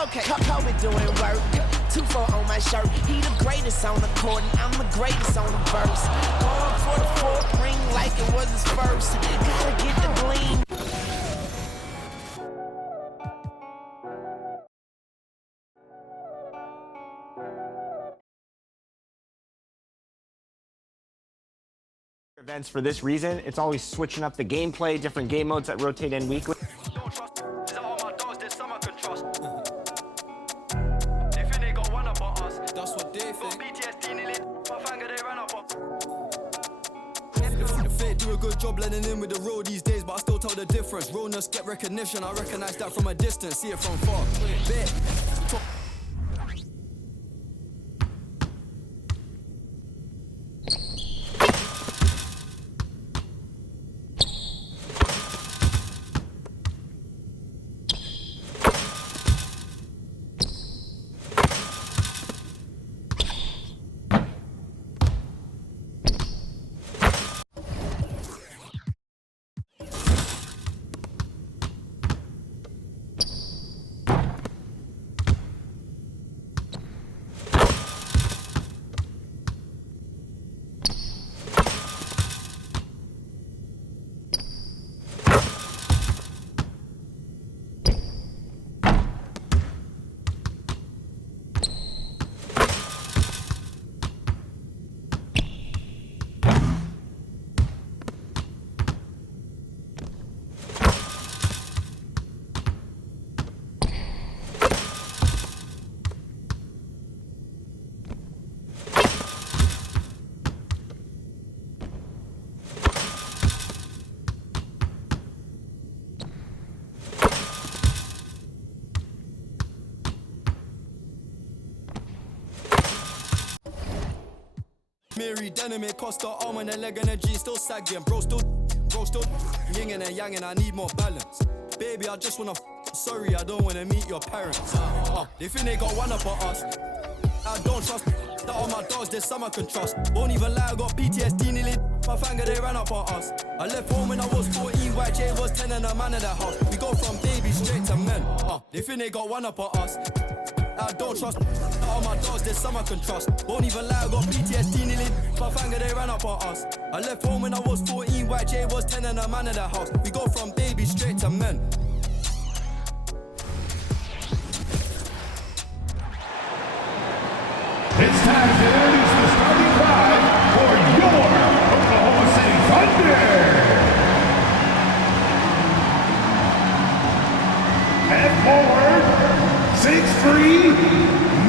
Okay, Kobe doing work. 2-4 on my shirt. He the greatest on the court, and I'm the greatest on the verse. Going for the fourth ring like it was his first. Gotta get the gleam. Events for this reason, it's always switching up the gameplay, different game modes that rotate in weekly. Don't trust. Is that all my dogs? There's some I can trust. They think they got one up on us. That's what they think. Got PTSD nearly. My finger they ran up on. The fit do a good job blending in with the road these days, but I still tell the difference. Realness get recognition. I recognize that from a distance, see it from far. Bet. Mary denim, it cost her arm and a leg and a G still sagging. Bro still yin and yang and I need more balance. Baby, I just wanna sorry, I don't wanna meet your parents. They think they got one up on us. I don't trust that all my dogs, there's some I can trust. Won't even lie, I got PTSD nearly. My finger, they ran up on us. I left home when I was 14, white J was 10 and a man in the house. We go from babies straight to men. They think they got one up on us. I don't trust all my dogs, there's some I can trust. Won't even lie, I got PTSD nearly. My finger, they ran up on us. I left home when I was 14, white J was 10 and a man in the house. We go from babies straight to men. It's time to introduce the starting five for your Oklahoma City Thunder. And forward, 6'3",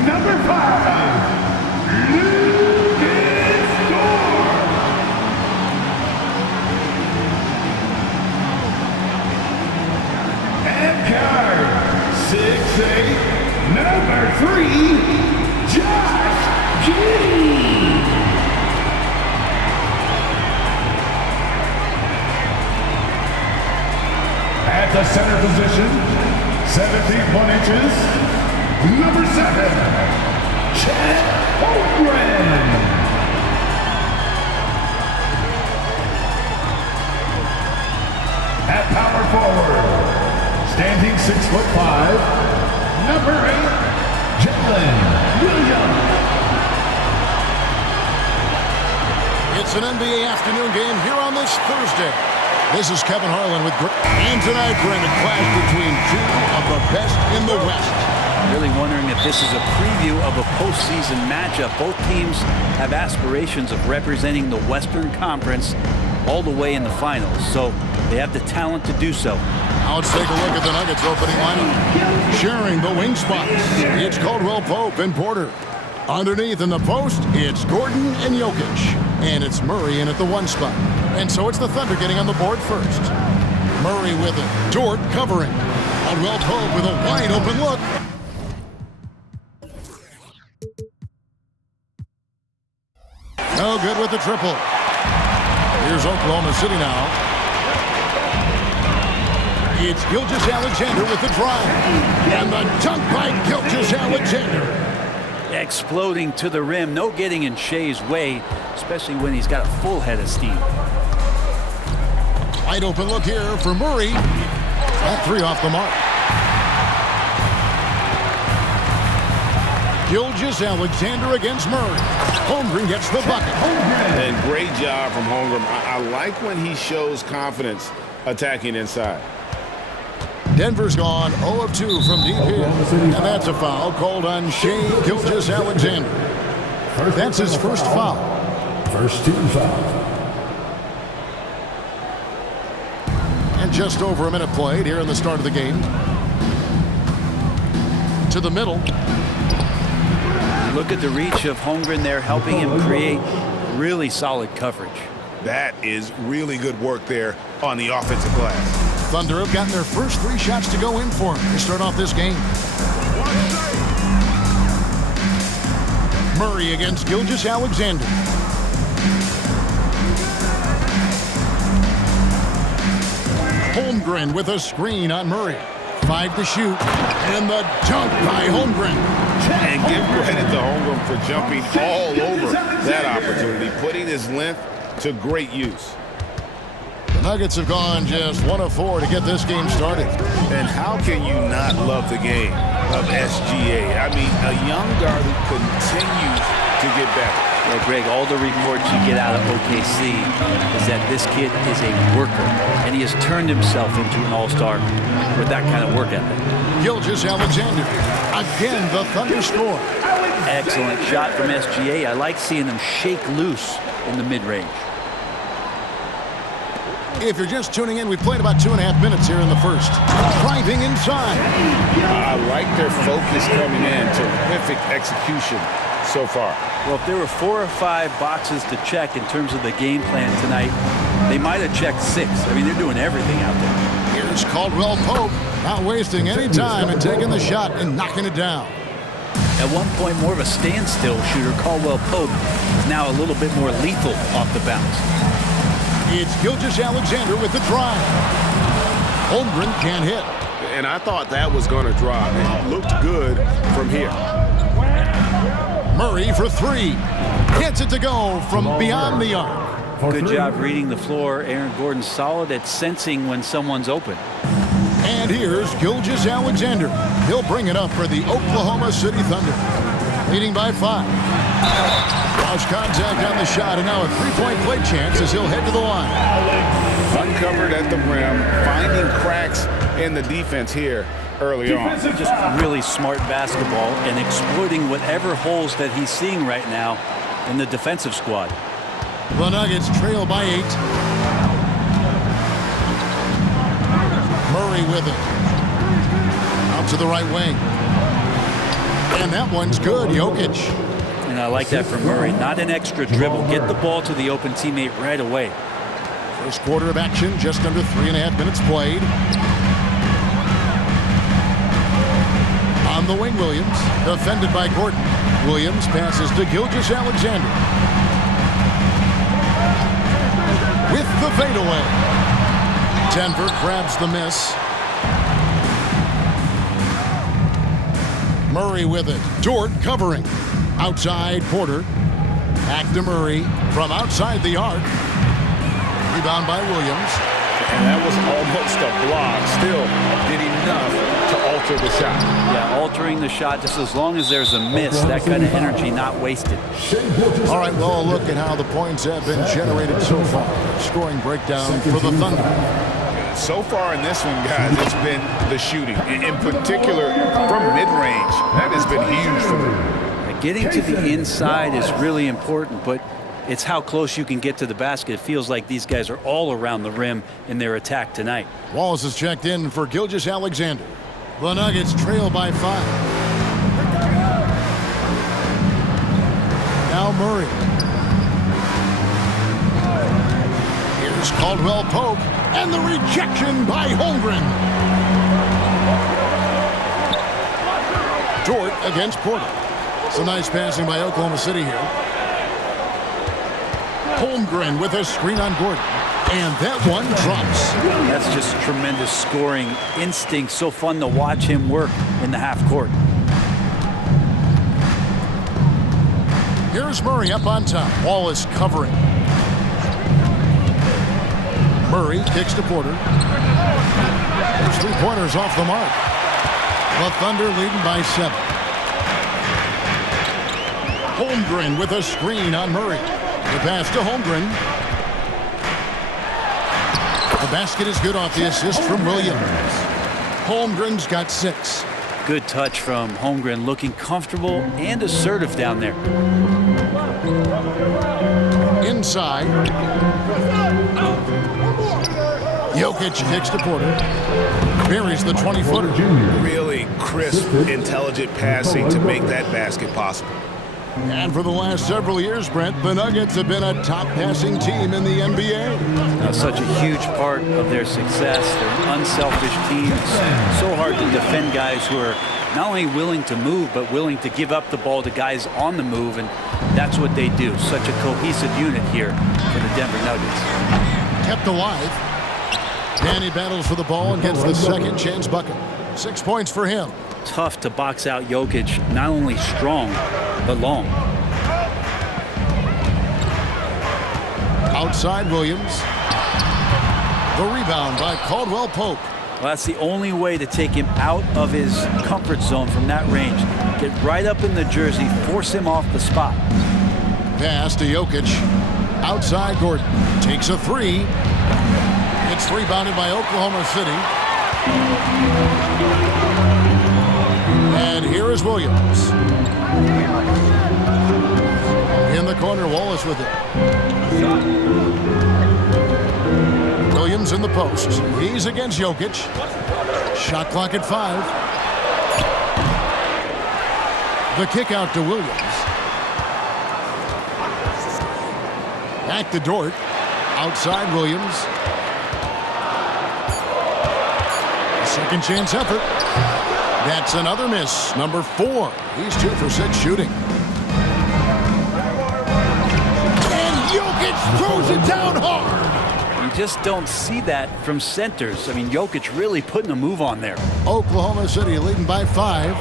number 5, Lucas Dorr. And guard, 6'8", number 3, Josh Giddey. At the center position, 7 feet 1 inches, number 7, Chet Holmgren. At power forward, standing 6'5", number 8, Jalen Williams. It's an NBA afternoon game here on this Thursday. This is Kevin Harlan with and tonight we're in a clash between two of the best in the West. Really wondering if this is a preview of a postseason matchup. Both teams have aspirations of representing the Western Conference all the way in the finals, so they have the talent to do so. Now let's take a look at the Nuggets opening lineup. Sharing the wing spots, it's Caldwell Pope and Porter. Underneath in the post, it's Gordon and Jokic. And it's Murray in at the 1 spot. And so it's the Thunder getting on the board first. Murray with it. Dort covering. Caldwell Pope with a wide open look. No good with the triple. Here's Oklahoma City now. It's Gilgeous-Alexander with the drive. And the dunk by Gilgeous-Alexander. Exploding to the rim, no getting in Shea's way, especially when he's got a full head of steam. Wide open look here for Murray. That 3 off the mark. Gilgeous-Alexander against Murray. Holmgren gets the bucket. And great job from Holmgren. I like when he shows confidence attacking inside. Denver's gone 0 of 2 from deep here. And that's a foul called on Shai Gilgeous-Alexander. That's his first foul. First team foul. And just over a minute played here in the start of the game. To the middle. Look at the reach of Holmgren there, helping him create really solid coverage. That is really good work there on the offensive glass. Thunder have gotten their first 3 shots to go in for him to start off this game. Murray against Gilgeous-Alexander. Holmgren with a screen on Murray. 5 to shoot. And the dunk by Holmgren. And give credit to Holmgren for jumping all over that opportunity, putting his length to great use. The Nuggets have gone just 1 of 4 to get this game started. And how can you not love the game of SGA? I mean, a young guard who continues to get better. Yeah, Greg, all the reports you get out of OKC is that this kid is a worker, and he has turned himself into an all-star with that kind of work ethic. Gilgeous-Alexander. Again, the Thunder score. Excellent shot from SGA. I like seeing them shake loose in the mid-range. If you're just tuning in, we played about 2.5 minutes here in the first. Driving inside. I like their focus coming in. Terrific execution so far. Well, if there were 4 or 5 boxes to check in terms of the game plan tonight, they might have checked 6. I mean, they're doing everything out there. Here's Caldwell Pope, not wasting any time and taking the shot and knocking it down. At one point, more of a standstill shooter, Caldwell Pope is now a little bit more lethal off the bounce. It's Gilgeous-Alexander with the drive. Holmgren can't hit. And I thought that was going to drop. It looked good from here. Murray for 3. Gets it to go from beyond the arc. Good job reading the floor. Aaron Gordon solid at sensing when someone's open. And here's Gilgeous-Alexander. He'll bring it up for the Oklahoma City Thunder. Leading by 5. Lost contact on the shot, and now a 3-point play chance as he'll head to the line. Uncovered at the rim, finding cracks in the defense here early on. Just really smart basketball and exploiting whatever holes that he's seeing right now in the defensive squad. The Nuggets trail by 8. Murray with it. Out to the right wing. And that one's good, Jokic. And I like that from Murray. Not an extra dribble. Get the ball to the open teammate right away. First quarter of action, just under 3.5 minutes played. On the wing, Williams, defended by Gordon. Williams passes to Gilgeous-Alexander. With the fadeaway. Denver grabs the miss. Murray with it. Dort covering. Outside, Porter. Back to Murray from outside the arc. Rebound by Williams. And that was almost a block. Still did enough to alter the shot. Yeah, altering the shot just as long as there's a miss. That kind of energy not wasted. All right, well, look at how the points have been generated so far. Scoring breakdown for the Thunder. So far in this one, guys, it's been the shooting. In particular, from mid-range. That has been huge for them. Getting to the inside is really important, but it's how close you can get to the basket. It feels like these guys are all around the rim in their attack tonight. Wallace is checked in for Gilgeous-Alexander. The Nuggets trail by 5. Now Murray. Here's Caldwell Pope, and the rejection by Holmgren. Dort against Porter. Some nice passing by Oklahoma City here. Holmgren with a screen on Gordon. And that one drops. That's just tremendous scoring instinct. So fun to watch him work in the half court. Here's Murray up on top. Wallace covering. Murray kicks to Porter. There's 3 pointers off the mark. The Thunder leading by 7. Holmgren with a screen on Murray. The pass to Holmgren. The basket is good off the assist from Williams. Holmgren's got 6. Good touch from Holmgren, looking comfortable and assertive down there. Inside. Jokic kicks to Porter. Buries the 20-footer. Really crisp, intelligent passing to make that basket possible. And for the last several years, Brent, the Nuggets have been a top passing team in the NBA. Now, such a huge part of their success. They're an unselfish team. It's so hard to defend guys who are not only willing to move, but willing to give up the ball to guys on the move, and that's what they do. Such a cohesive unit here for the Denver Nuggets. Kept alive. Danny battles for the ball and gets the second chance bucket. 6 points for him. Tough to box out Jokic, not only strong, but long. Outside Williams. The rebound by Caldwell Pope. Well, that's the only way to take him out of his comfort zone from that range. Get right up in the jersey, force him off the spot. Pass to Jokic. Outside Gordon. Takes a 3. It's rebounded by Oklahoma City. And here is Williams. In the corner, Wallace with it. Williams in the post. He's against Jokic. Shot clock at 5. The kick out to Williams. Back to Dort. Outside Williams. Second chance effort. That's another miss. Number 4. He's 2 for 6 shooting. And Jokic throws it down hard. You just don't see that from centers. I mean, Jokic really putting a move on there. Oklahoma City leading by 5.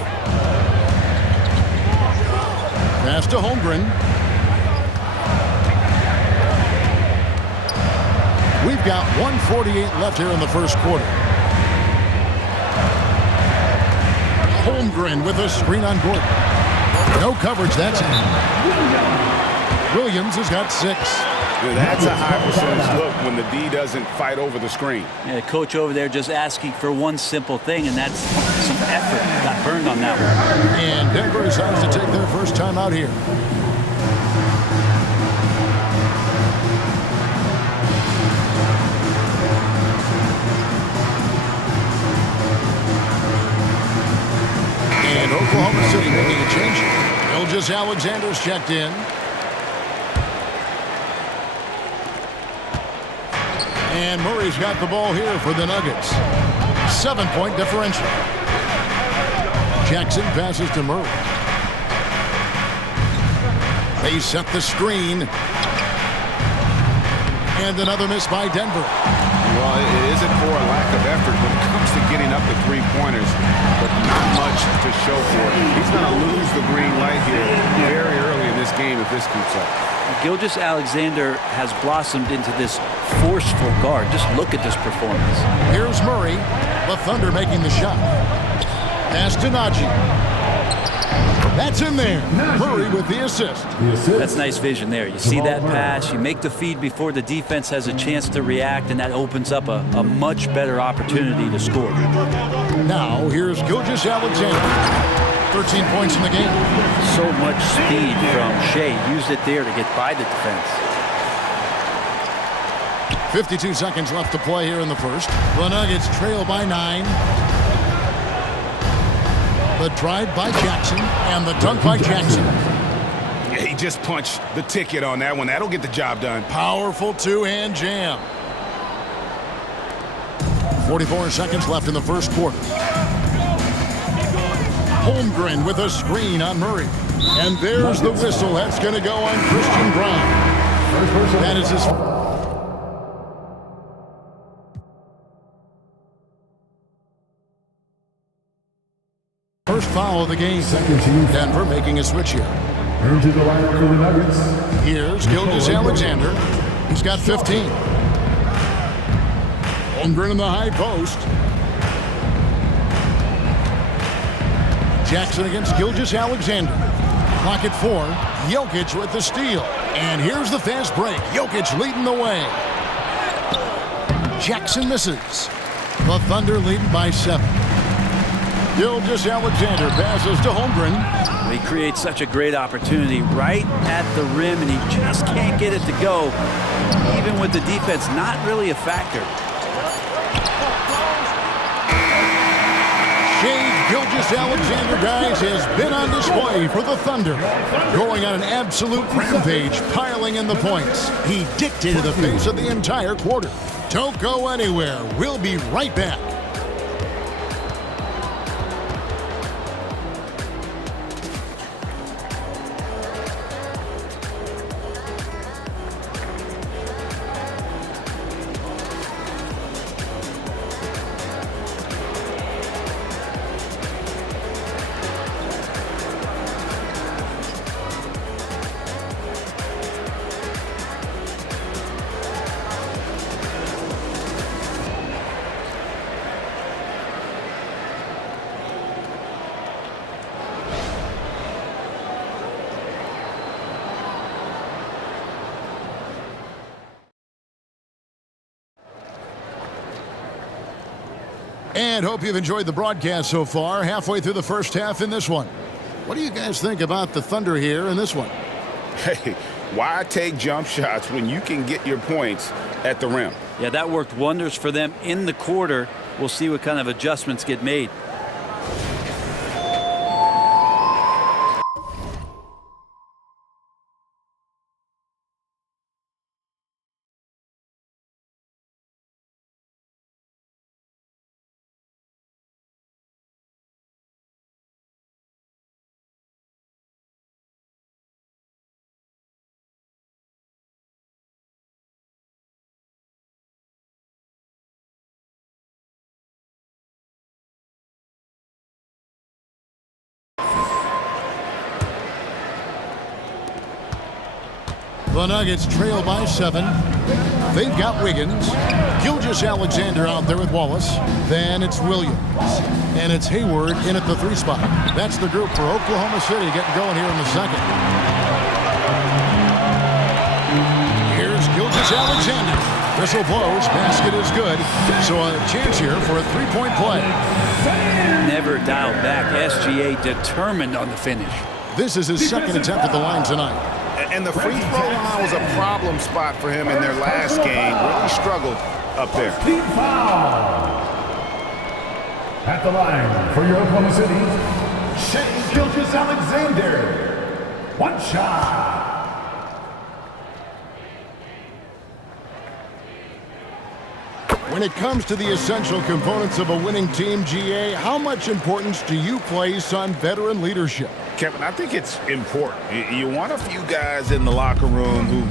Pass to Holmgren. We've got 1:48 left here in the first quarter. Holmgren with a screen on Gordon. No coverage, that's it. Williams has got 6. That's a high percentage look when the D doesn't fight over the screen. Yeah, coach over there just asking for one simple thing, and that's some effort. Got burned on that one. And Denver decides to take their first time out here. And Oklahoma City making a change. Gilgeous-Alexander's checked in. And Murray's got the ball here for the Nuggets. 7-point differential. Jackson passes to Murray. They set the screen. And another miss by Denver. Well, it isn't for a lack of effort when it comes to getting up the three-pointers, but not much to show for it. He's going to lose the green light here very early in this game if this keeps up. Gilgeous-Alexander has blossomed into this forceful guard. Just look at this performance. Here's Murray. The Thunder making the shot. Pass to Najee. That's in there. Murray with the assist. That's nice vision there. You see that pass, you make the feed before the defense has a chance to react, and that opens up a much better opportunity to score. Now, here's Gilgeous-Alexander. 13 points in the game. So much speed from Shea. Used it there to get by the defense. 52 seconds left to play here in the first. The Nuggets trail by 9. The drive by Jackson and the dunk by Jackson. Yeah, he just punched the ticket on that one. That'll get the job done. Powerful two-hand jam. 44 seconds left in the first quarter. Holmgren with a screen on Murray. And there's the whistle. That's going to go on Christian Braun. That is his... first foul of the game. Denver making a switch here. Into the line for the Nuggets. Here's Gilgeous-Alexander. He's got 15. Holmgren in the high post. Jackson against Gilgeous-Alexander. Clock at 4. Jokic with the steal. And here's the fast break. Jokic leading the way. Jackson misses. The Thunder leading by 7. Gilgeous-Alexander passes to Holmgren. He creates such a great opportunity right at the rim, and he just can't get it to go, even with the defense not really a factor. Shai Gilgeous-Alexander, guys, has been on display for the Thunder. Going on an absolute rampage, piling in the points. He dictated the pace of the entire quarter. Don't go anywhere. We'll be right back. And hope you've enjoyed the broadcast so far. Halfway through the first half in this one. What do you guys think about the Thunder here in this one? Hey, why take jump shots when you can get your points at the rim? Yeah, that worked wonders for them in the quarter. We'll see what kind of adjustments get made. The Nuggets trail by 7. They've got Wiggins. Gilgeous-Alexander out there with Wallace. Then it's Williams. And it's Hayward in at the 3 spot. That's the group for Oklahoma City getting going here in the second. Here's Gilgeous-Alexander. Whistle blows. Basket is good. So a chance here for a 3-point play. Never dialed back. SGA determined on the finish. This is his second attempt at the line tonight. And the free throw line was a problem spot for him in their last game. Really struggled up there. Team foul. At the line for your Oklahoma City, Shai Gilgeous-Alexander. One shot. When it comes to the essential components of a winning team, GA, how much importance do you place on veteran leadership? Kevin, I think it's important. You want a few guys in the locker room who've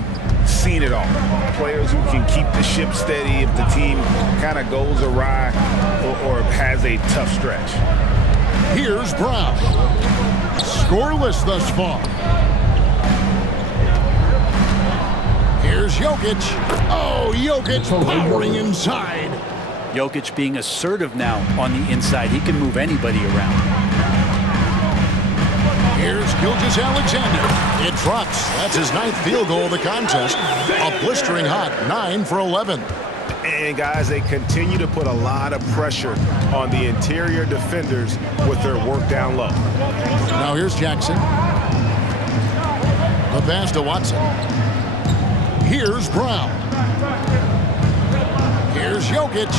seen it all. Players who can keep the ship steady if the team kind of goes awry or has a tough stretch. Here's Brown. Scoreless thus far. Here's Jokic. Oh, Jokic powering inside. Jokic being assertive now on the inside. He can move anybody around. Here's Gilgeous-Alexander. It drops. That's his 9th field goal of the contest. A blistering hot 9 for 11. And guys, they continue to put a lot of pressure on the interior defenders with their work down low. Now here's Jackson. The pass to Watson. Here's Brown. Here's Jokic.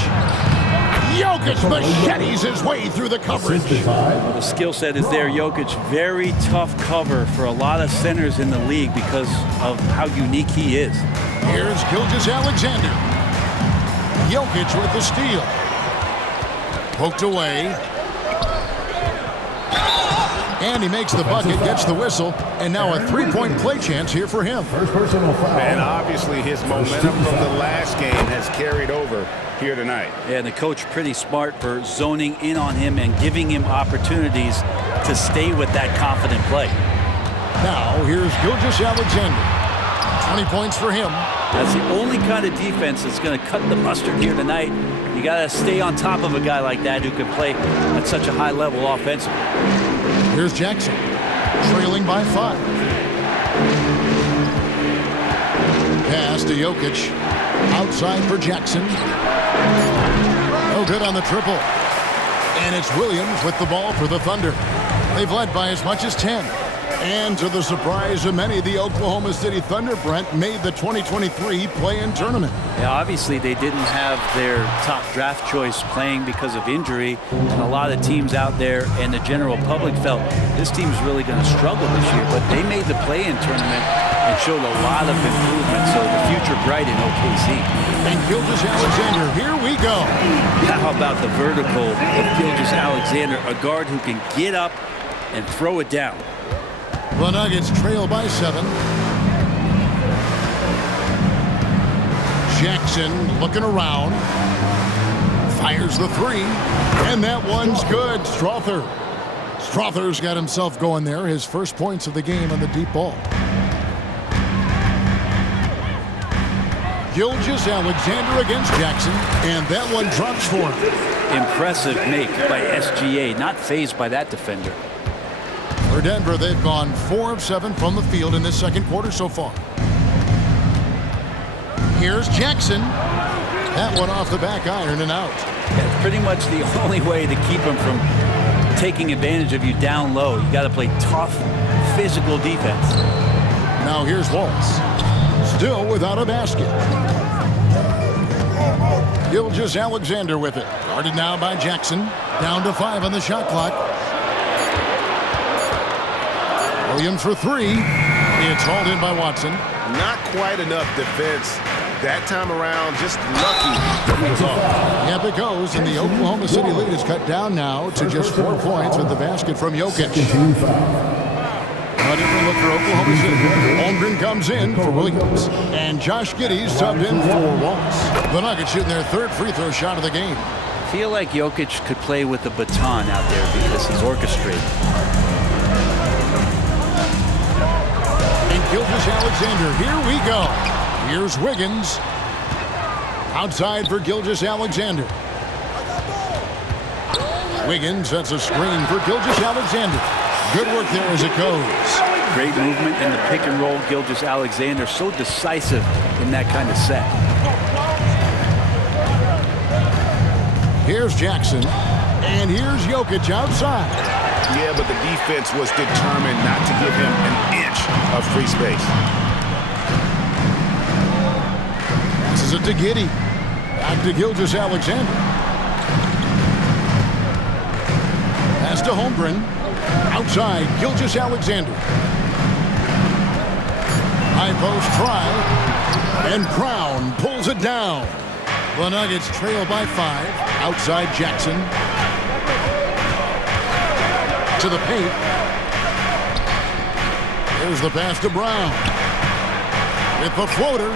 Jokic machetes his way through the coverage. Well, the skill set is there. Jokic, very tough cover for a lot of centers in the league because of how unique he is. Here's Gilgeous-Alexander. Jokic with the steal. Poked away. And he makes the bucket, gets the whistle, and now a 3-point play chance here for him. First personal foul. And obviously his momentum from the last game has carried over here tonight. Yeah, and the coach pretty smart for zoning in on him and giving him opportunities to stay with that confident play. Now here's Gilgeous-Alexander. 20 points for him. That's the only kind of defense that's going to cut the mustard here tonight. You got to stay on top of a guy like that who can play at such a high level offensively. Here's Jackson. trailing by 5. Pass to Jokic. Outside for Jackson. No good on the triple. And it's Williams with the ball for the Thunder. They've led by as much as 10. And to the surprise of many, the Oklahoma City Thunder, Brent, made the 2023 play-in tournament. Yeah, obviously they didn't have their top draft choice playing because of injury, and a lot of teams out there and the general public felt this team's really going to struggle this year, but they made the play-in tournament and showed a lot of improvement, so the future bright in OKC. And Gilgeous-Alexander, here we go. How about the vertical of Gilgeous-Alexander, a guard who can get up and throw it down. The Nuggets trail by 7. Jackson looking around. Fires the 3. And that one's good. Strother's got himself going there. His first points of the game on the deep ball. Gilgeous-Alexander against Jackson. And that one drops for him. Impressive make by SGA. Not fazed by that defender. For Denver, they've gone 4 of 7 from the field in this second quarter so far. Here's Jackson. That one off the back iron and out. That's pretty much the only way to keep him from taking advantage of you down low. You got to play tough, physical defense. Now here's Waltz. Still without a basket. Gilgeous-Alexander with it. Guarded now by Jackson. Down to 5 on the shot clock. Williams for 3. It's hauled in by Watson. Not quite enough defense that time around. Just lucky that he was off. Yep, it goes, and the Oklahoma City lead is cut down now to just 4 points with the basket from Jokic. A different look for Oklahoma City. Holmgren comes in for Williams. And Josh Giddey's subbed in for Waltz. The Nuggets shooting their 3rd free throw shot of the game. I feel like Jokic could play with the baton out there because he's orchestrated. Gilgeous-Alexander, here we go. Here's Wiggins. Outside for Gilgeous-Alexander. Wiggins sets a screen for Gilgeous-Alexander. Good work there as it goes. Great movement in the pick and roll. Gilgeous-Alexander so decisive in that kind of set. Here's Jackson. And here's Jokic outside. Yeah, but the defense was determined not to give him an inch of free space. This is it to Giddey. Back to Gilgeous-Alexander. Pass to Holmgren. Outside, Gilgeous-Alexander. High post try. And Brown pulls it down. The Nuggets trail by 5. Outside Jackson. To the paint. Here's the pass to Brown. With the floater.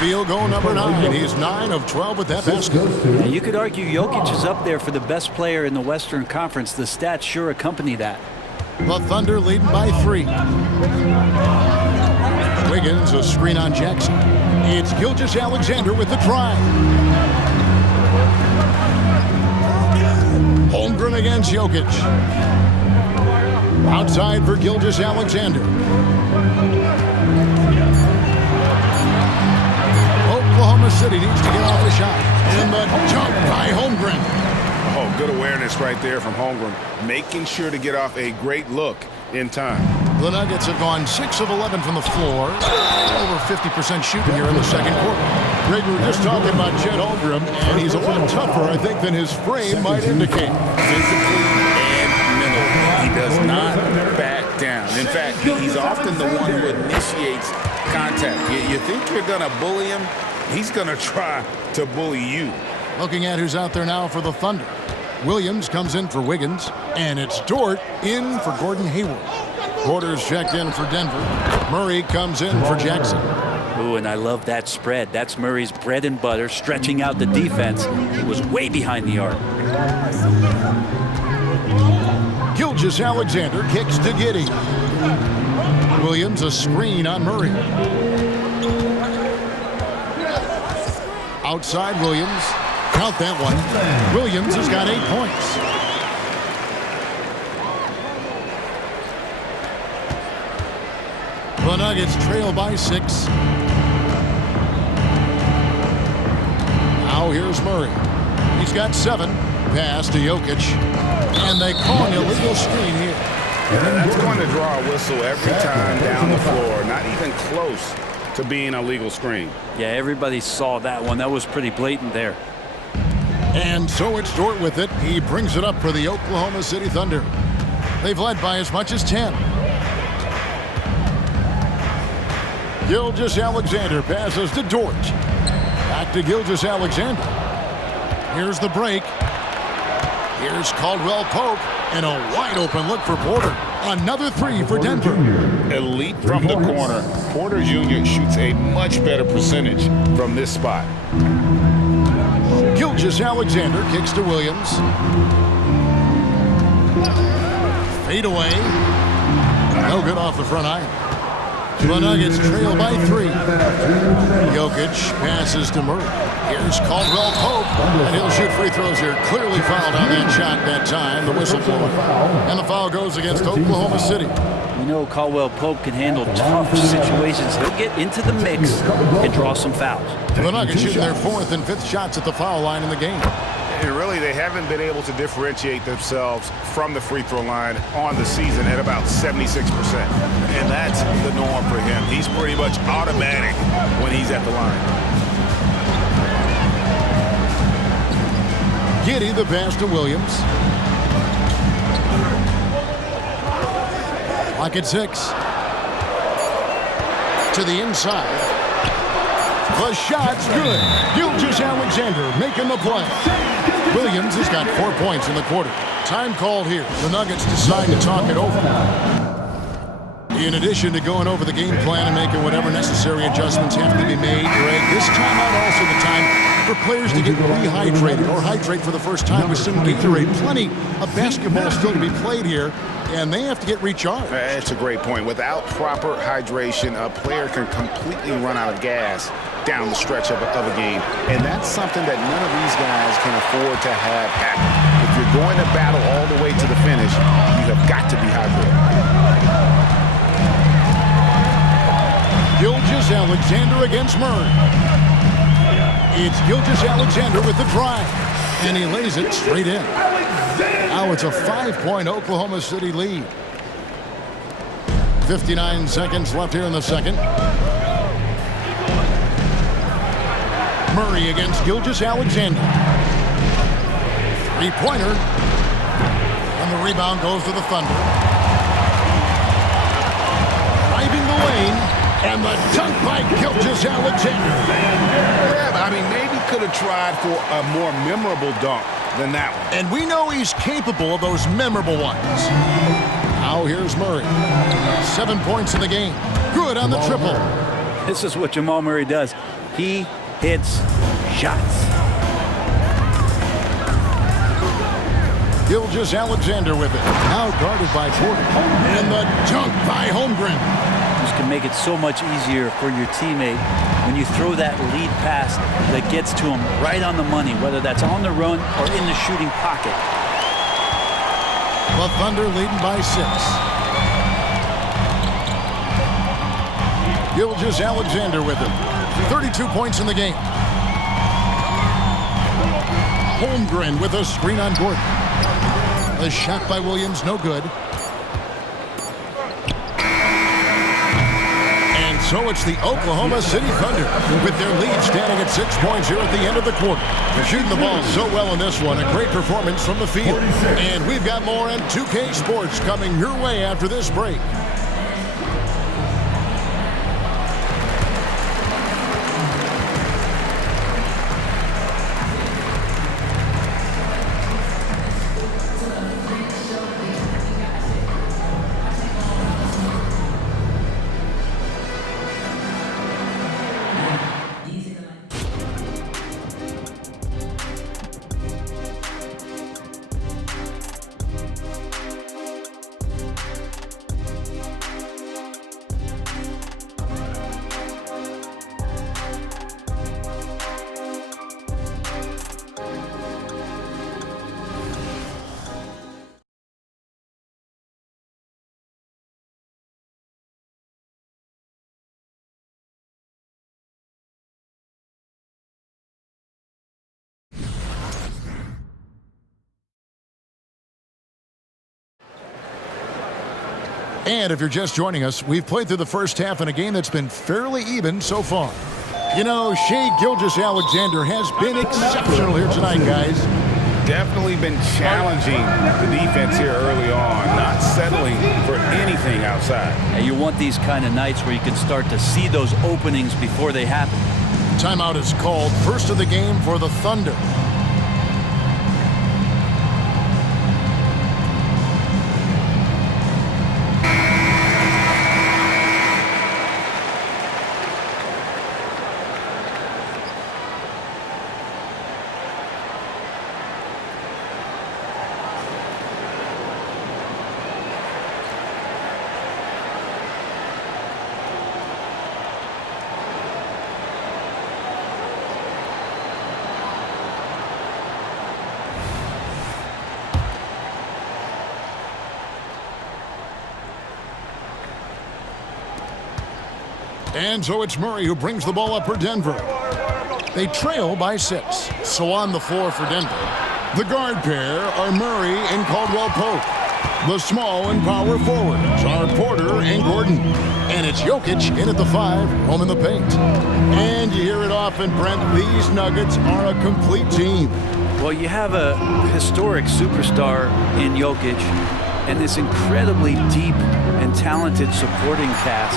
Field goal number 9. He's 9 of 12 with that basket. And you could argue Jokic is up there for the best player in the Western Conference. The stats sure accompany that. The Thunder leading by 3. Wiggins, a screen on Jackson. It's Gilgeous-Alexander with the try. Holmgren against Jokic. Outside for Gilgeous-Alexander. Oklahoma City needs to get off the shot. And the jump by Holmgren. Oh, good awareness right there from Holmgren. Making sure to get off a great look in time. The Nuggets have gone 6 of 11 from the floor. Over 50% shooting here in the second quarter. Greg, we were just talking about Chet Holmgren, and he's a lot tougher, I think, than his frame might indicate. Physically and mentally. He does not back down. In fact, he's often the one who initiates contact. You think you're going to bully him? He's going to try to bully you. Looking at who's out there now for the Thunder. Williams comes in for Wiggins, and it's Dort in for Gordon Hayward. Porter's checked in for Denver. Murray comes in for Jackson. Ooh, and I love that spread. That's Murray's bread and butter, stretching out the defense. He was way behind the arc. Gilgeous-Alexander kicks to Giddey. Williams a screen on Murray. Outside Williams. Count that one. Williams has got 8 points. Nuggets trail by 6. Now here's Murray. He's got 7. Pass to Jokic. And they call an illegal screen here. That's going to draw a whistle every time down the floor. Not even close to being a legal screen. Yeah, everybody saw that one. That was pretty blatant there. And so it's Dort with it. He brings it up for the Oklahoma City Thunder. They've led by as much as 10. Gilgeous-Alexander passes to Dort. Back to Gilgeous-Alexander. Here's the break. Here's Caldwell Pope. And a wide open look for Porter. Another 3 for Denver. Elite from the corner. Porter Jr. shoots a much better percentage from this spot. Gilgeous-Alexander kicks to Williams. Fade away. No good off the front iron. The Nuggets trail by 3. Jokic passes to Murray. Here's Caldwell Pope, and he'll shoot free throws here. Clearly fouled on that shot that time, the whistle blowing. And the foul goes against Oklahoma City. We know Caldwell Pope can handle tough situations. He'll get into the mix and draw some fouls. The Nuggets shooting their 4th and 5th shots at the foul line in the game. And really, they haven't been able to differentiate themselves from the free throw line on the season at about 76%. And that's the norm for him. He's pretty much automatic when he's at the line. Giddey the pass to Williams. Clock at 6. To the inside. The shot's good. Gilgeous-Alexander making the play. Williams has got 4 points in the quarter. Time called here. The Nuggets decide to talk it over. In addition to going over the game plan and making whatever necessary adjustments have to be made, Greg, this timeout also the time for players to get rehydrated or hydrate for the first time with some Gatorade. Plenty of basketball still to be played here, and they have to get recharged. That's a great point. Without proper hydration, a player can completely run out of gas down the stretch of a game. And that's something that none of these guys can afford to have happen. If you're going to battle all the way to the finish, you have got to be hydrated. Gilgeous-Alexander against Murray. It's Gilgeous-Alexander with the drive. And he lays it straight in. Now it's a 5-point Oklahoma City lead. 59 seconds left here in the second. Murray against Gilgeous-Alexander. 3-pointer. And the rebound goes to the Thunder. Driving the lane. And the dunk by Gilgeous-Alexander. Yeah, I mean, maybe could have tried for a more memorable dunk than that one. And we know he's capable of those memorable ones. Now here's Murray. 7 points in the game. Good on the triple. This is what Jamal Murray does. He hits shots. Gilgeous-Alexander with it. Now guarded by Porter. And the dunk by Holmgren. This can make it so much easier for your teammate when you throw that lead pass that gets to him right on the money, whether that's on the run or in the shooting pocket. The Thunder leading by 6. Gilgeous-Alexander with it. 32 points in the game. Holmgren with a screen on Gordon. The shot by Williams, no good. And so it's the Oklahoma City Thunder with their lead standing at 6 points here at the end of the quarter. They're shooting the ball so well in this one. A great performance from the field. And we've got more on 2K Sports coming your way after this break. And if you're just joining us, we've played through the first half in a game that's been fairly even so far. You know, Shai Gilgeous-Alexander has been exceptional here tonight, guys. Definitely been challenging the defense here early on, not settling for anything outside. And you want these kind of nights where you can start to see those openings before they happen. Timeout is called. First of the game for the Thunder. And so it's Murray who brings the ball up for Denver. They trail by 6. So on the floor for Denver, the guard pair are Murray and Caldwell Pope. The small and power forwards are Porter and Gordon. And it's Jokic in at the 5, home in the paint. And you hear it often, Brent, these Nuggets are a complete team. Well, you have a historic superstar in Jokic and this incredibly deep and talented supporting cast.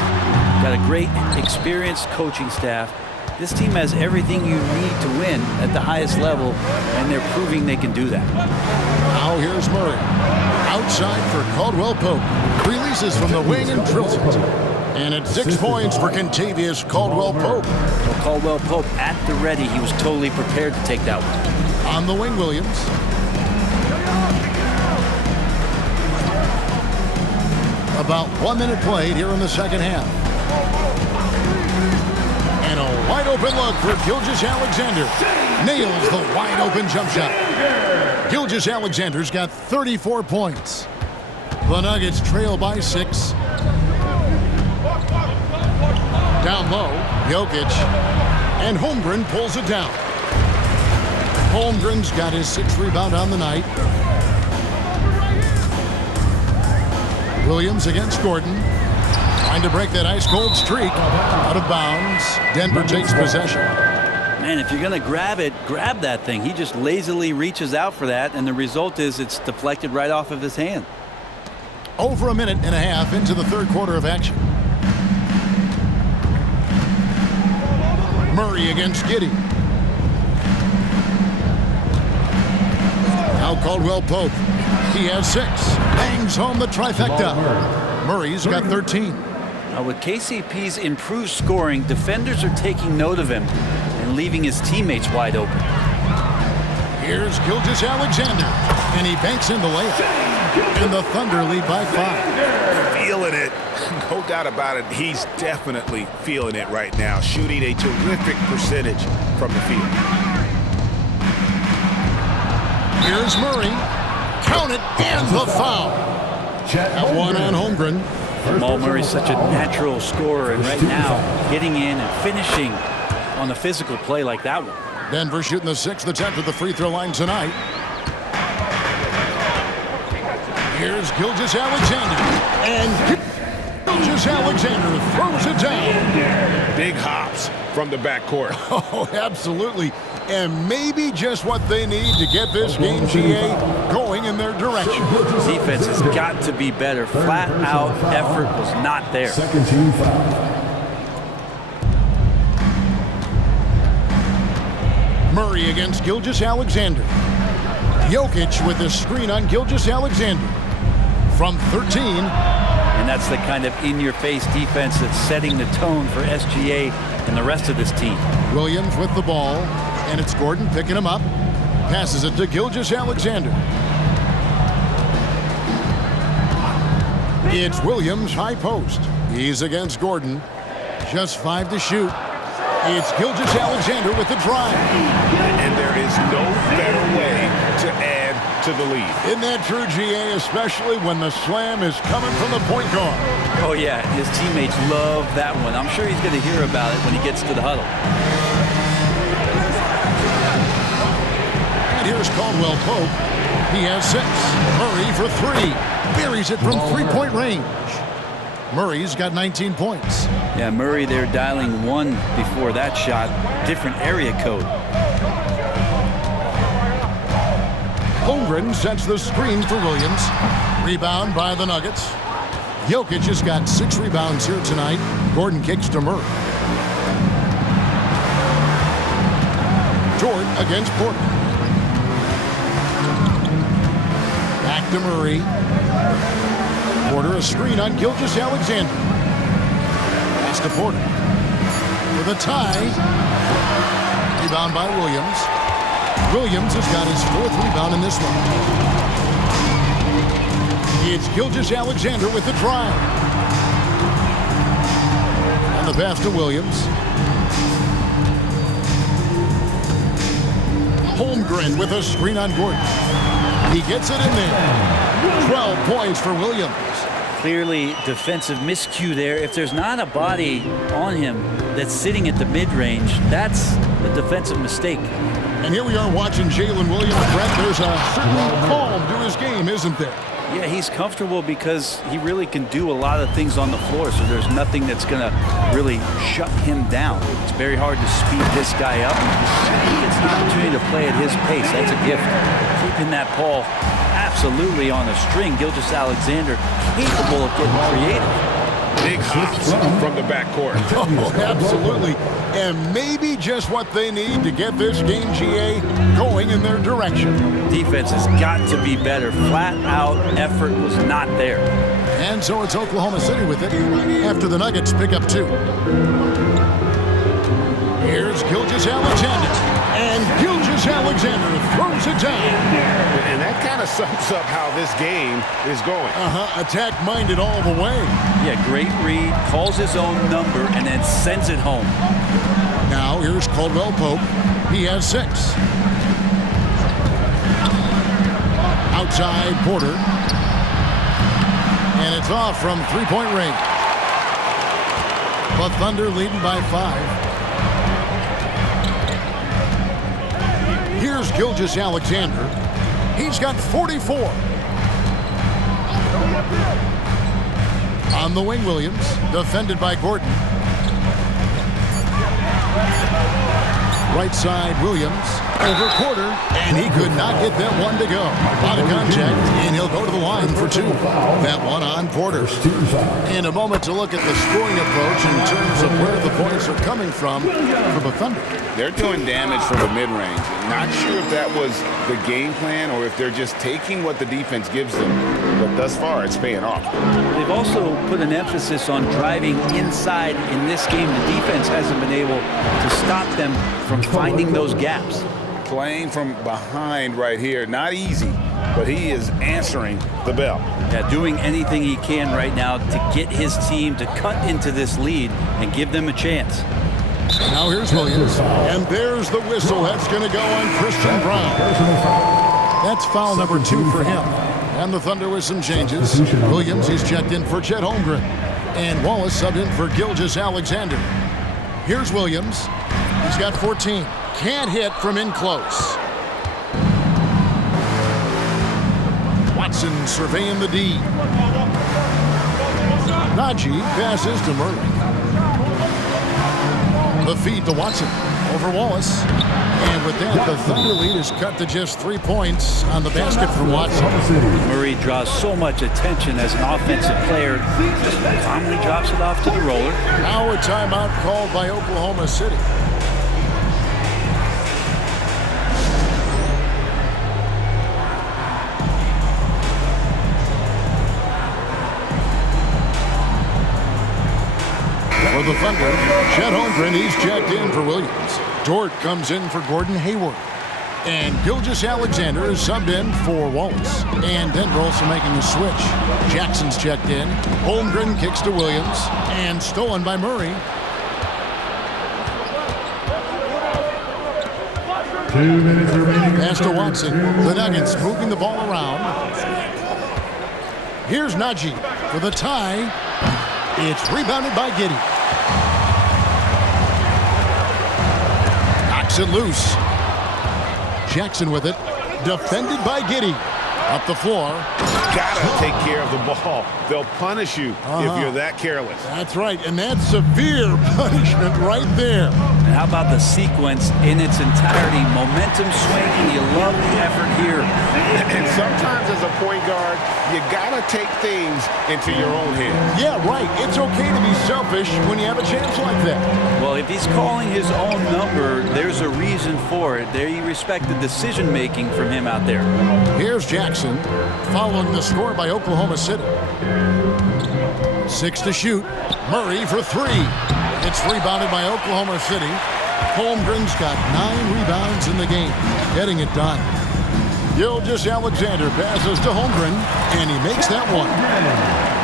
Got a great, experienced coaching staff. This team has everything you need to win at the highest level, and they're proving they can do that. Now here's Murray. Outside for Caldwell Pope. Releases from the wing and drills it. And it's 6 points for Kentavious Caldwell Pope. So Caldwell Pope at the ready. He was totally prepared to take that one. On the wing, Williams. About 1 minute played here in the second half. And a wide open look for Gilgeous-Alexander. Nails the wide open jump shot. Gilgeous-Alexander's got 34 points. The Nuggets trail by 6. Down low, Jokic. And Holmgren pulls it down. Holmgren's got his 6th rebound on the night. Williams against Gordon. Trying to break that ice-cold streak. Out of bounds. Denver takes possession. Man, if you're going to grab it, grab that thing. He just lazily reaches out for that, and the result is it's deflected right off of his hand. Over a minute and a half into the third quarter of action. Murray against Giddey. Now Caldwell Pope. He has 6. Bangs home the trifecta. Murray's got 13. Now with KCP's improved scoring, defenders are taking note of him and leaving his teammates wide open. Here's Gilgeous-Alexander, and he banks in the layup. And the Thunder lead by 5. Feeling it. No doubt about it. He's definitely feeling it right now. Shooting a terrific percentage from the field. Here's Murray. Count it, and the foul. That one on Holmgren. Jamal Murray's such a natural scorer, and right now, getting in and finishing on a physical play like that one. Denver shooting the 6th attempt at the free throw line tonight. Here's Gilgeous-Alexander. And Gilgeous-Alexander throws it down. Big hops from the backcourt. Oh, absolutely. And maybe just what they need to get this game, GA, going in their direction. Defense has got to be better. Flat out effort was not there. Second team foul. Murray against Gilgeous-Alexander. Jokic with a screen on Gilgeous-Alexander. From 13. And that's the kind of in-your-face defense that's setting the tone for SGA and the rest of this team. Williams with the ball. And it's Gordon picking him up. Passes it to Gilgeous-Alexander. It's Williams high post. He's against Gordon. Just 5 to shoot. It's Gilgeous-Alexander with the drive. And there is no better way to add to the lead. Isn't that true, GA, especially when the slam is coming from the point guard? Oh, yeah, his teammates love that one. I'm sure he's going to hear about it when he gets to the huddle. And here's Caldwell Pope. He has 6. Murray for 3. Buries it from 3-point range. Murray's got 19 points. Yeah, Murray there dialing 1 before that shot. Different area code. Holmgren sets the screen for Williams. Rebound by the Nuggets. Jokic has got 6 rebounds here tonight. Gordon kicks to Murray. Jordan against Porter. Back to Murray. Porter, a screen on Gilgeous-Alexander. Pass to Porter. For the tie. Rebound by Williams. Williams has got his 4th rebound in this one. It's Gilgeous-Alexander with the drive. And the pass to Williams. Holmgren with a screen on Gordon. He gets it in there. 12 points for Williams. Clearly defensive miscue there. If there's not a body on him that's sitting at the mid-range, that's a defensive mistake. And here we are watching Jalen Williams. Brett, there's a certain calm to his game, isn't there? Yeah, he's comfortable because he really can do a lot of things on the floor, so there's nothing that's going to really shut him down. It's very hard to speed this guy up. He gets an opportunity to play at his pace. That's a gift. Keeping that ball absolutely on a string. Gilgeous-Alexander capable of getting creative. Big hops from the backcourt. Oh, absolutely. And maybe just what they need to get this game, GA, going in their direction. Defense has got to be better. Flat out effort was not there. And so it's Oklahoma City with it after the Nuggets pick up 2. Here's Gilgeous-Alexander. And Gilgeous-Alexander throws it down. And that kind of sums up how this game is going. Attack-minded all the way. Yeah, great read, calls his own number, and then sends it home. Now here's Caldwell Pope. He has 6. Outside Porter. And it's off from 3-point range. The Thunder leading by 5. Here's Gilgeous-Alexander. He's got 44. On the wing, Williams, defended by Gordon. Right side, Williams, over Porter, and he could not get that one to go. Out of contact, and he'll go to the line for 2. That one on Porter. In a moment to look at the scoring approach in terms of where the points are coming from for the Thunder. They're doing damage from the mid-range. Not sure if that was the game plan or if they're just taking what the defense gives them. But thus far, it's paying off. They've also put an emphasis on driving inside in this game. The defense hasn't been able to stop them from finding those gaps. Playing from behind right here, not easy, but he is answering the bell. Yeah, doing anything he can right now to get his team to cut into this lead and give them a chance. Now here's Williams, and there's the whistle. That's going to go on Christian Brown. That's foul number 2 for him. And the Thunder with some changes. Williams, he's checked in for Chet Holmgren. And Wallace subbed in for Gilgeous-Alexander. Here's Williams. He's got 14. Can't hit from in close. Watson surveying the D. Najee passes to Murray. The feed to Watson over Wallace. And with that, the Thunder lead is cut to just 3 points on the basket from Watson. Murray draws so much attention as an offensive player. Just calmly drops it off to the roller. Now a timeout called by Oklahoma City. For the Thunder, Chet Holmgren, he's checked in for Williams. Dort comes in for Gordon Hayward. And Gilgeous-Alexander is subbed in for Wallace. And Denver also making a switch. Jackson's checked in. Holmgren kicks to Williams. And stolen by Murray. 2 minutes remaining. Pass to Watson. The Nuggets moving the ball around. Here's Najee for the tie. It's rebounded by Giddey. Knocks it loose. Jackson with it. Defended by Giddey. Up the floor. Gotta take care of the ball. They'll punish you if you're that careless. That's right, and that's severe punishment right there. And how about the sequence in its entirety? Momentum swing, you love the effort here. And sometimes as a point guard, you gotta take things into your own hands. Yeah, right. It's okay to be selfish when you have a chance like that. Well, if he's calling his own number, there's a reason for it. There you respect the decision-making from him out there. Here's Jackson, following the score by Oklahoma City. 6 to shoot. Murray for 3. It's rebounded by Oklahoma City. Holmgren's got 9 rebounds in the game, getting it done. Gilgeous-Alexander passes to Holmgren, and he makes that one.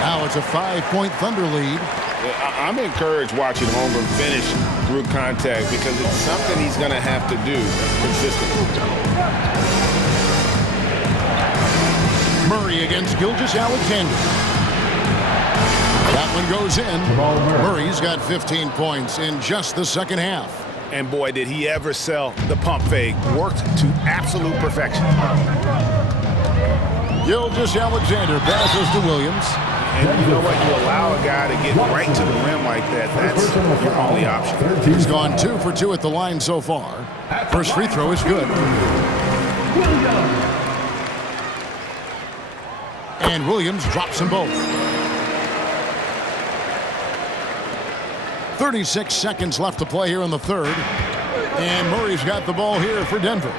Now it's a 5-point Thunder lead. I'm encouraged watching Holmgren finish through contact because it's something he's going to have to do consistently. Murray against Gilgeous-Alexander. That one goes in. Murray's got 15 points in just the second half. And boy, did he ever sell the pump fake. Worked to absolute perfection. Gilgeous-Alexander passes to Williams. And you know what? You allow a guy to get right to the rim like that. That's your only option. He's gone 2 for 2 at the line so far. First free throw is good. And Williams drops them both. 36 seconds left to play here in the third. And Murray's got the ball here for Denver.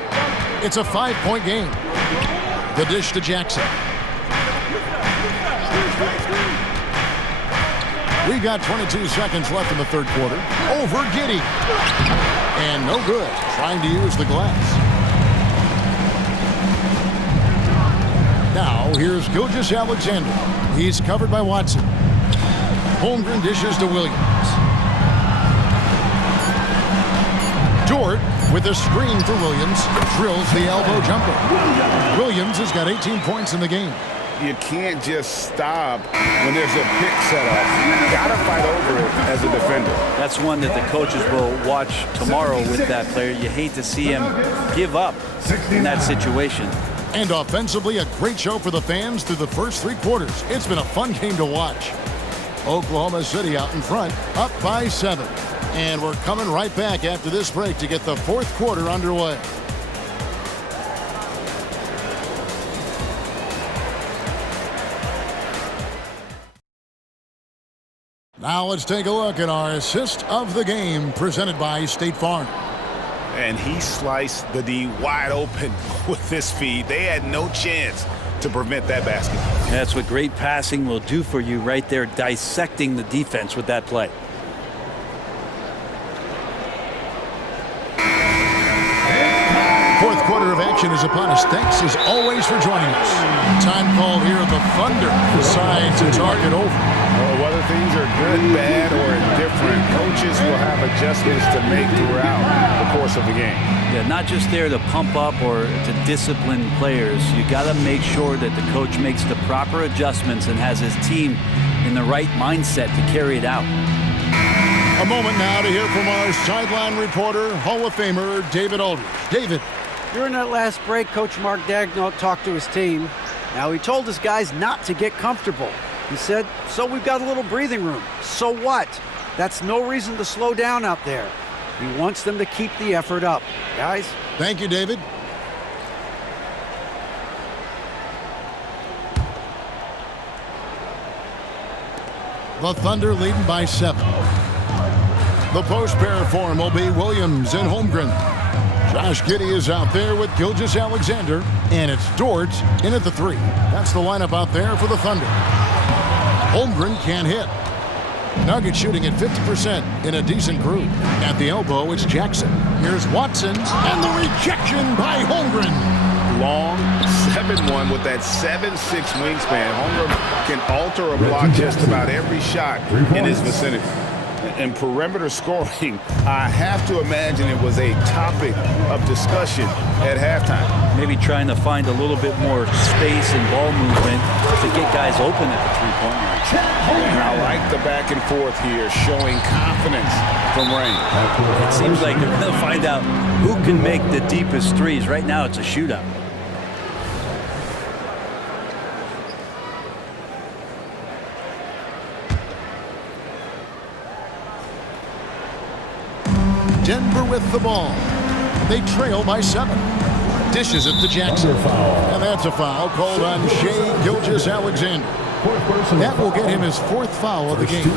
It's a 5-point game. The dish to Jackson. We got 22 seconds left in the third quarter. Over Giddey. And no good. Trying to use the glass. Now here's Gilgeous-Alexander. He's covered by Watson. Holmgren dishes to Williams. Dort with a screen for Williams. Drills the elbow jumper. Williams has got 18 points in the game. You can't just stop when there's a pick set up. You gotta fight over it as a defender. That's one that the coaches will watch tomorrow with that player. You hate to see him give up in that situation. And offensively, a great show for the fans through the first 3 quarters. It's been a fun game to watch. Oklahoma City out in front, up by 7. And we're coming right back after this break to get the fourth quarter underway. Now let's take a look at our assist of the game presented by State Farm. And he sliced the D wide open with this feed. They had no chance to prevent that basket. That's what great passing will do for you right there, dissecting the defense with that play. Fourth quarter of action is upon us. Thanks as always for joining us. Time call here. The Thunder decide to talk it over. Well, whether things are good, bad, or indifferent, coaches will have adjustments to make throughout the course of the game. Yeah, not just there to pump up or to discipline players. You got to make sure that the coach makes the proper adjustments and has his team in the right mindset to carry it out. A moment now to hear from our sideline reporter, Hall of Famer David Aldridge. David. During that last break, Coach Mark Daigneault talked to his team. Now, he told his guys not to get comfortable. He said, so we've got a little breathing room. So what? That's no reason to slow down out there. He wants them to keep the effort up. Guys? Thank you, David. The Thunder leading by 7. The post pair form will be Williams and Holmgren. Josh Giddey is out there with Gilgeous-Alexander, and it's Dort in at the 3. That's the lineup out there for the Thunder. Holmgren can't hit. Nuggets shooting at 50% in a decent group. At the elbow, it's Jackson. Here's Watson, and the rejection by Holmgren. Long 7-1 with that 7'6" wingspan. Holmgren can alter a block just about every shot in his vicinity. And perimeter scoring, I have to imagine it was a topic of discussion at halftime. Maybe trying to find a little bit more space and ball movement to get guys open at the three-point line. And I like the back and forth here, showing confidence from Rain. It seems like they're going to find out who can make the deepest threes. Right now, it's a shootout. Denver with the ball. They trail by 7. Dishes it to Jackson. And that's a foul called on Shai Gilgeous-Alexander. That will get him his 4th foul of the game.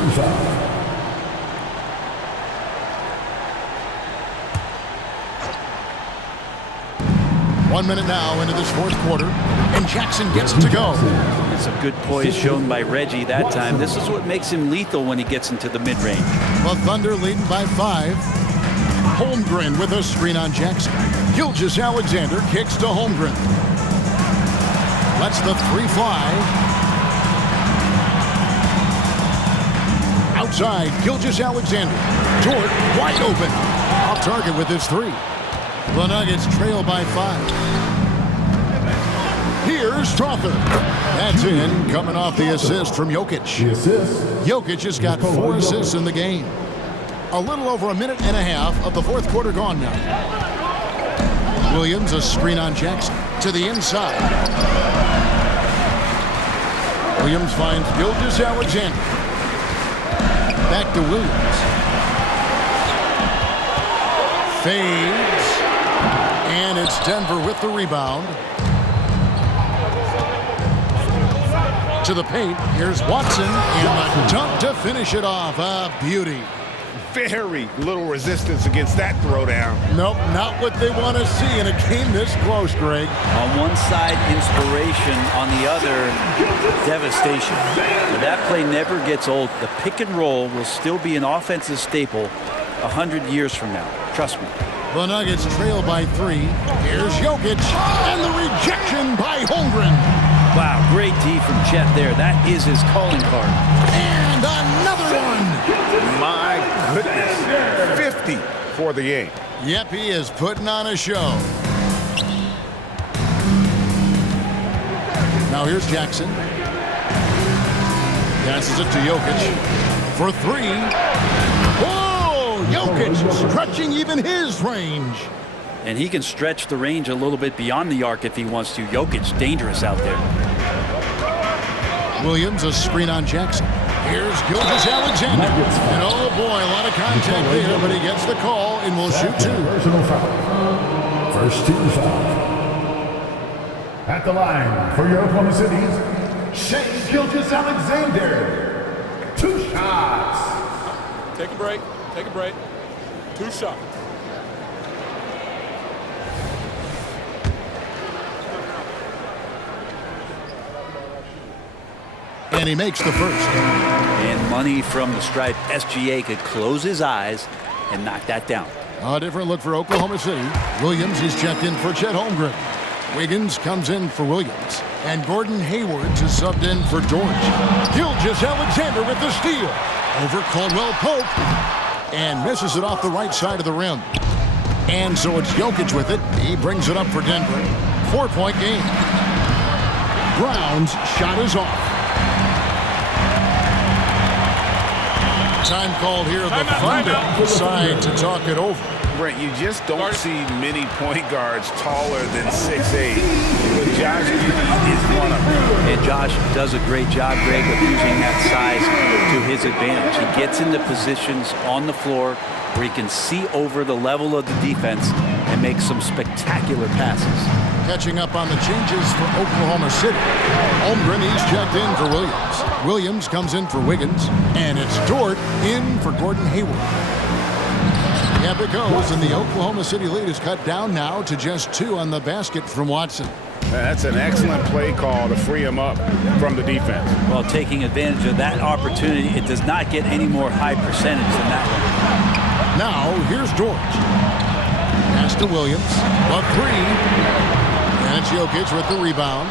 1 minute now into this 4th quarter, and Jackson gets it to go. It's a good poise shown by Reggie that time. This is what makes him lethal when he gets into the mid-range. The Thunder leading by 5. Holmgren with a screen on Jackson. Gilgeous-Alexander kicks to Holmgren. Lets the 3 fly. Outside, Gilgeous-Alexander. Dort wide open. Off target with his 3. The Nuggets trail by 5. Here's Strawther. That's in, coming off the assist from Jokic. Jokic has got 4 assists in the game. A little over a minute and a half of the 4th quarter gone now. Williams, a screen on Jackson. To the inside. Williams finds Gilgeous-Alexander. Back to Williams. Fades. And it's Denver with the rebound. To the paint. Here's Watson. And the dunk to finish it off. A beauty. Very little resistance against that throwdown. Nope, not what they want to see in a game this close, Greg. On one side, inspiration. On the other, devastation. That play never gets old. The pick and roll will still be an offensive staple 100 years from now. Trust me. The Nuggets trail by 3. Here's Jokic, and the rejection by Holmgren. Wow, great D from Chet there. That is his calling card. And another one. My goodness. 50 for the game. Yep, he is putting on a show. Now here's Jackson. Passes it to Jokic for 3. Whoa! Jokic stretching even his range. And he can stretch the range a little bit beyond the arc if he wants to. Jokic, dangerous out there. Williams, a screen on Jackson. Here's Gilgeous-Alexander. And oh boy, a lot of contact there, but he gets the call and will shoot 2. Personal foul. First team foul. At the line for your Oklahoma City's Shai Gilgeous-Alexander. 2 shots. Take a break. Take a break. 2 shots. And he makes the first. And money from the stripe. SGA could close his eyes and knock that down. A different look for Oklahoma City. Williams is checked in for Chet Holmgren. Wiggins comes in for Williams. And Gordon Hayward is subbed in for George. Gilgeous-Alexander with the steal. Over Caldwell Pope. And misses it off the right side of the rim. And so it's Jokic with it. He brings it up for Denver. 4-point game. Brown's shot is off. Time called here. The Thunder decide to talk it over. Brent, you just don't see many point guards taller than 6'8". But Josh Giddey is one of them. And Josh does a great job, Greg, of using that size to his advantage. He gets into positions on the floor where he can see over the level of the defense and make some spectacular passes. Catching up on the changes for Oklahoma City. Holmgren, he's checked in for Williams. Williams comes in for Wiggins. And it's Dort in for Gordon Hayward. Yep, it goes, and the Oklahoma City lead is cut down now to just 2 on the basket from Watson. That's an excellent play call to free him up from the defense. Well, taking advantage of that opportunity, it does not get any more high percentage than that one. Now, here's George. Pass to Williams. A 3. And it's Jokic with the rebound.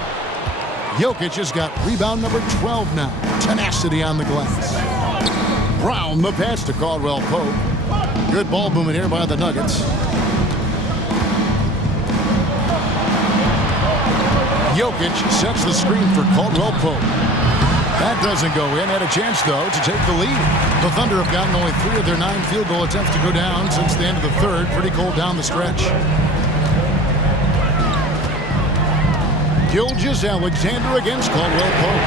Jokic has got rebound number 12 now. Tenacity on the glass. Brown, the pass to Caldwell Pope. Good ball movement here by the Nuggets. Jokic sets the screen for Caldwell Pope. That doesn't go in. Had a chance, though, to take the lead. The Thunder have gotten only 3 of their 9 field goal attempts to go down since the end of the 3rd. Pretty cold down the stretch. Gilgeous-Alexander against Caldwell Pope.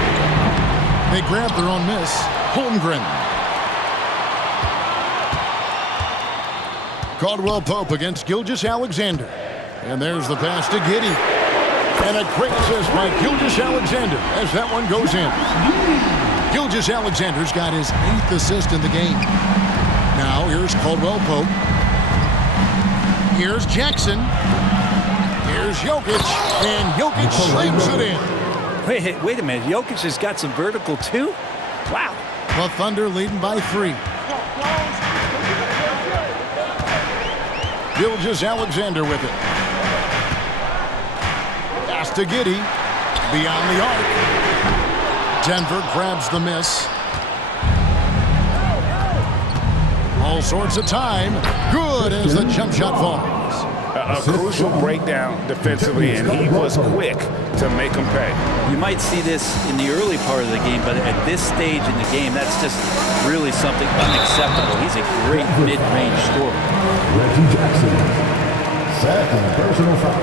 They grab their own miss. Holmgren. Caldwell Pope against Gilgeous-Alexander. And there's the pass to Giddey. And a great assist by Gilgeous-Alexander as that one goes in. Gilgeous-Alexander's got his 8th assist in the game. Now here's Caldwell Pope. Here's Jackson. Here's Jokic. And Jokic slams it in. Wait a minute. Jokic has got some vertical too? Wow. The Thunder leading by 3. Gilgeous-Alexander with it. Pass to Giddey. Beyond the arc. Denver grabs the miss. All sorts of time. Good as the jump shot falls. A crucial breakdown defensively, and he was quick to make them pay. You might see this in the early part of the game, but at this stage in the game, that's just really something unacceptable. He's a great mid-range scorer. Reggie Jackson, second personal foul.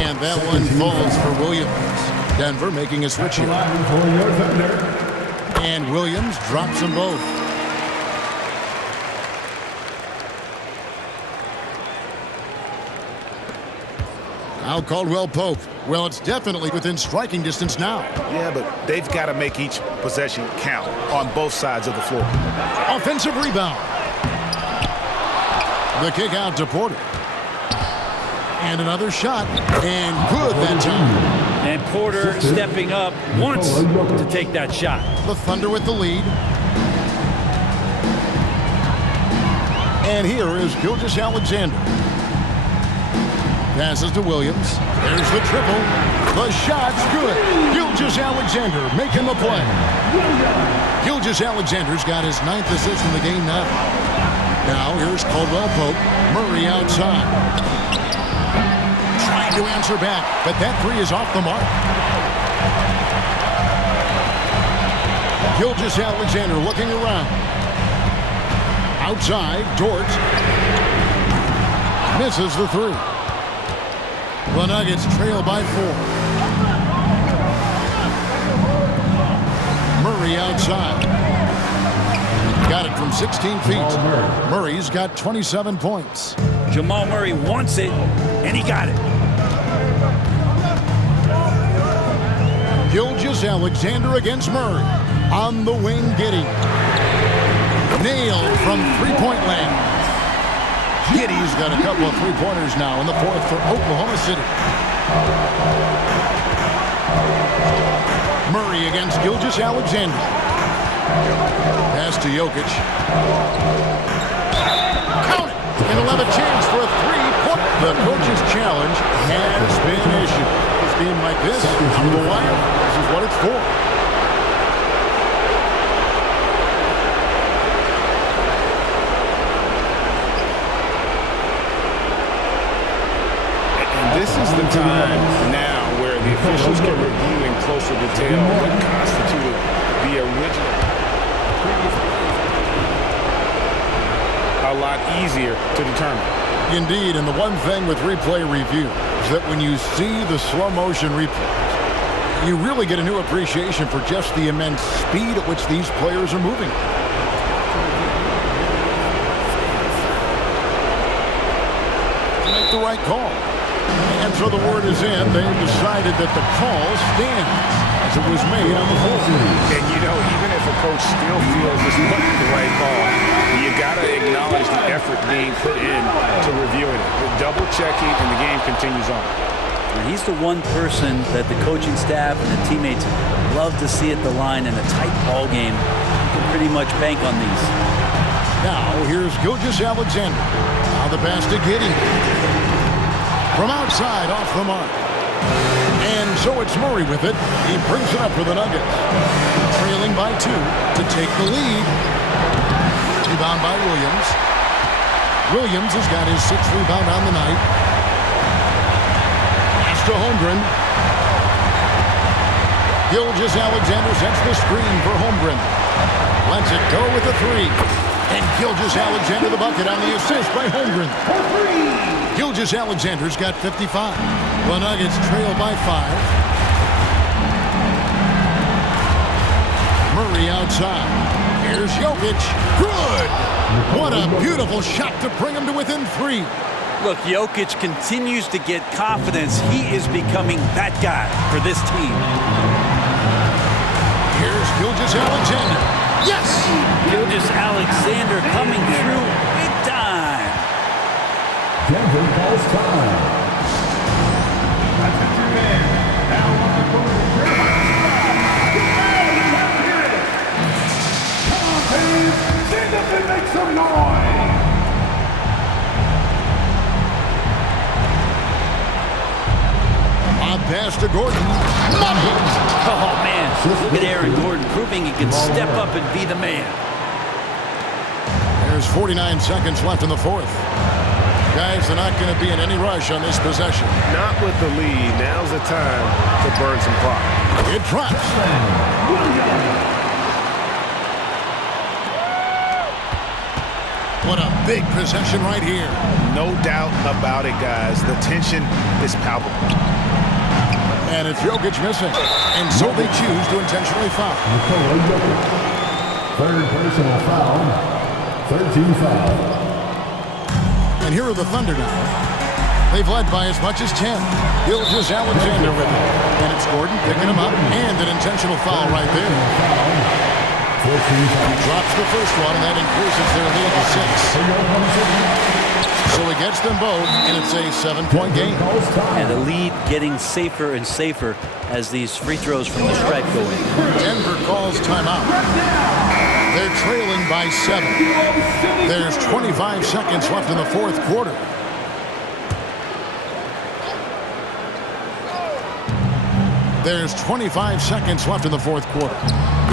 And that one falls for Williams. Denver making a switch here. And Williams drops them both. Now Caldwell Pope. Well, it's definitely within striking distance now. Yeah, but they've got to make each possession count on both sides of the floor. Offensive rebound. The kick out to Porter. And another shot. And good that time. And Porter stepping up once to take that shot. The Thunder with the lead. And here is Gilgeous-Alexander. Passes to Williams. There's the triple. The shot's good. Gilgeous-Alexander making the play. Gilgeous-Alexander's got his 9th assist in the game now. Now here's Caldwell Pope. Murray outside. Trying to answer back, but that 3 is off the mark. Gilgeous-Alexander looking around. Outside, Dort. Misses the 3. The Nuggets trail by 4. Murray outside. Got it from 16 feet. Murray's got 27 points. Jamal Murray wants it, and he got it. Gilgeous-Alexander against Murray. On the wing, Giddey. Nailed from three-point land. Giddey's got a couple of three-pointers now in the 4th for Oklahoma City. Murray against Gilgeous-Alexander. Pass to Jokic. Count it! And he'll have a chance for a 3-point. The coach's challenge has been issued. This game like this, on the wire, this is what it's for. This is the time now where the officials can review in closer detail what constituted the original. A lot easier to determine. Indeed, and the one thing with replay review is that when you see the slow motion replays, you really get a new appreciation for just the immense speed at which these players are moving. Make the right call. And so the word is in. They've decided that the call stands as it was made on the floor. And you know, even if a coach still feels this wasn't the right call, you got to acknowledge the effort being put in to reviewing it. The double checking, and the game continues on. And he's the one person that the coaching staff and the teammates love to see at the line in a tight ball game. You can pretty much bank on these. Now here's Gilgeous-Alexander. Now the pass to Giddey. From outside, off the mark. And so it's Murray with it. He brings it up for the Nuggets. Trailing by 2 to take the lead. Rebound by Williams. Williams has got his 6th rebound on the night. Pass to Holmgren. Gilgeous-Alexander sets the screen for Holmgren. Lets it go with a 3. And Gilgeous-Alexander the bucket on the assist by Holmgren. Gilgeous-Alexander's got 55. The Nuggets trail by 5. Murray outside. Here's Jokic. Good! What a beautiful shot to bring him to within 3. Look, Jokic continues to get confidence. He is becoming that guy for this team. Here's Gilgeous-Alexander. Yes! Gilgeous-Alexander coming through big time. Denver calls time. That's the 2-man. Now on the corner. Come on, fans. Stand up and make some noise. On pass to Gordon. Money! Oh, man. Look at Aaron Gordon proving he can step up and be the man. There's 49 seconds left in the fourth. Guys, they're not going to be in any rush on this possession. Not with the lead. Now's the time to burn some clock. It drops. What a big possession right here. No doubt about it, guys. The tension is palpable. And it's Jokic missing. And so they choose to intentionally foul. Third personal foul. 13 foul. And here are the Thunder now. They've led by as much as 10. Gilgeous-Alexander with it. And it's Gordon picking him up. And an intentional foul right there. He drops the first one, and that increases their lead to 6. So he gets them both, and it's a 7-point game. And the lead getting safer and safer as these free throws from the stripe go in. Denver calls timeout. They're trailing by 7. There's 25 seconds left in the fourth quarter. There's 25 seconds left in the fourth quarter.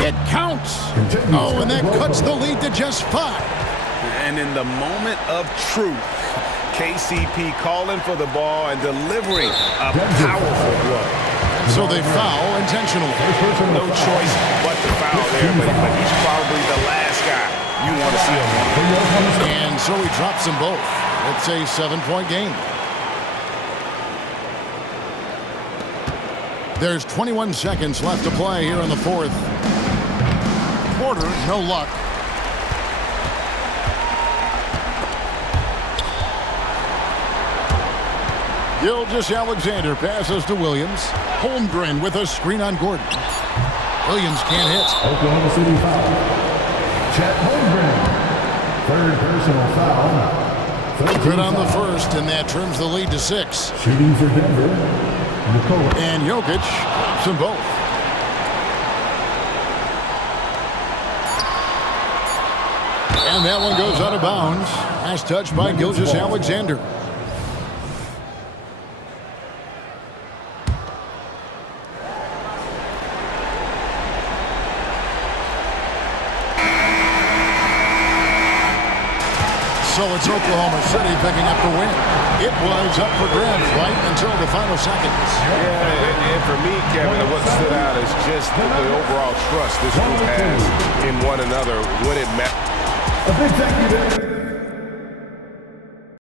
It counts. Oh, and that cuts the lead to just 5. And in the moment of truth, KCP calling for the ball and delivering a powerful blow. So they foul intentionally. No choice but to foul there, but he's probably the last guy you want to see him. And so he drops them both. It's a 7-point game. There's 21 seconds left to play here in the fourth quarter. No luck. Gilgeous-Alexander passes to Williams. Holmgren with a screen on Gordon. Williams can't hit. Oklahoma City foul. Chet Holmgren. Third personal foul. Good on the first, and that trims the lead to 6. Shooting for Denver. Nikola. And Jokic drops them both. And that one goes out of bounds. Last touch by Gilgeous-Alexander. So it's Oklahoma City picking up the win. It was up for grabs right until the final seconds. Yeah, and for me, Kevin, what stood out is just the overall trust this group has in one another when it matters. A big thank you to